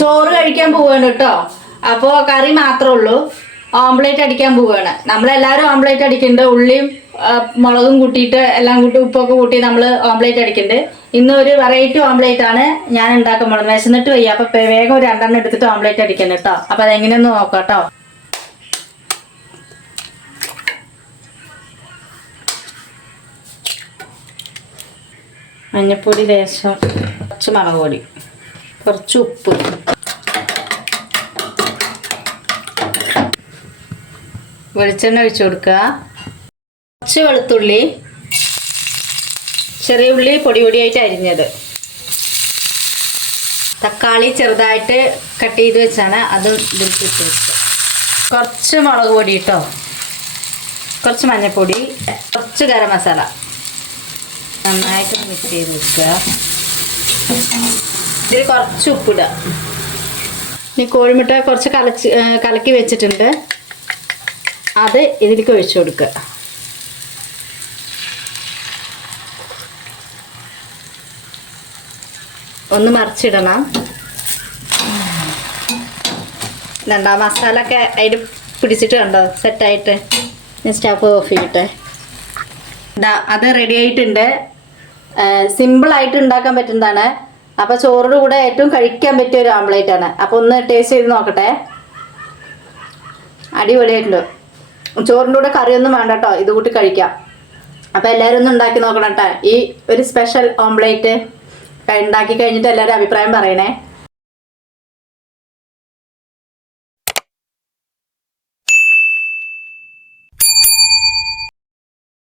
ചോറ് കഴിക്കാൻ പോവാണ് കേട്ടോ. അപ്പോൾ കറി മാത്രമേ ഉള്ളൂ. ഓംപ്ലേറ്റ് അടിക്കാൻ പോവുകയാണ്. നമ്മളെല്ലാവരും ഓംപ്ലേറ്റ് അടിക്കുന്നുണ്ട്. ഉള്ളിയും മുളകും കൂട്ടിയിട്ട് എല്ലാം കൂട്ടി ഉപ്പൊക്കെ കൂട്ടി നമ്മൾ ഓംപ്ലേറ്റ് അടിക്കുന്നുണ്ട്. ഇന്നൊരു വെറൈറ്റി ഓംപ്ലേറ്റ് ആണ് ഞാൻ ഉണ്ടാക്കാൻ പോകുന്നത്. വിശന്നിട്ട് വയ്യ, അപ്പോൾ വേഗം ഒരു 2 എടുത്തിട്ട് ഓംപ്ലേറ്റ് അടിക്കണം കേട്ടോ. അപ്പോൾ അതെങ്ങനെയൊന്ന് നോക്കാം കേട്ടോ. മഞ്ഞൾപ്പൊടി ലേശം, കുറച്ച് മുളക് പൊടി, കുറച്ച് ഉപ്പ്, വെളിച്ചെണ്ണ ഒഴിച്ചു കൊടുക്കുക, കുറച്ച് വെളുത്തുള്ളി, ചെറിയ ഉള്ളി പൊടി പൊടിയായിട്ട് അരിഞ്ഞത്, തക്കാളി ചെറുതായിട്ട് കട്ട് ചെയ്ത് വെച്ചാണ് അതും ഇതിലിട്ട് വെച്ചത്, കുറച്ച് മുളക് പൊടി കേട്ടോ, കുറച്ച് മഞ്ഞൾപ്പൊടി, കുറച്ച് ഗരം മസാല, നന്നായിട്ട് മിക്സ് ചെയ്ത് വെക്കുക. ഇതിൽ കുറച്ച് ഉപ്പിടുക. ഇനി കോഴിമുട്ട കുറച്ച് കലക്കി വെച്ചിട്ടുണ്ട്, അത് ഇതിലേക്ക് ഒഴിച്ചു കൊടുക്കുക. ഒന്ന് മറിച്ചിടണം. രണ്ടാം മസാല ഒക്കെ അതിൽ പിടിച്ചിട്ട് കണ്ടോ സെറ്റായിട്ട്. സ്റ്റവ് ഓഫ് ചെയ്യട്ടെ. അത് റെഡി ആയിട്ടുണ്ട്. സിമ്പിളായിട്ട് ഉണ്ടാക്കാൻ പറ്റുന്നതാണ്. അപ്പോൾ ചോറിൻ്റെ കൂടെ ഏറ്റവും കഴിക്കാൻ പറ്റിയ ഒരു ഓംപ്ലേറ്റ് ആണ്. അപ്പോൾ ഒന്ന് ടേസ്റ്റ് ചെയ്ത് നോക്കട്ടെ. അടിപൊളിയായിട്ടുണ്ട്. ചോറിൻ്റെ കൂടെ കറിയൊന്നും വേണ്ട കേട്ടോ, ഇത് കൂട്ടി കഴിക്കാം. അപ്പോൾ എല്ലാവരും ഒന്ന് ഉണ്ടാക്കി നോക്കണം കേട്ടോ. ഈ ഒരു സ്പെഷ്യൽ ഓംപ്ലേറ്റ് ഉണ്ടാക്കി കഴിഞ്ഞിട്ട് എല്ലാവരും അഭിപ്രായം പറയണേ.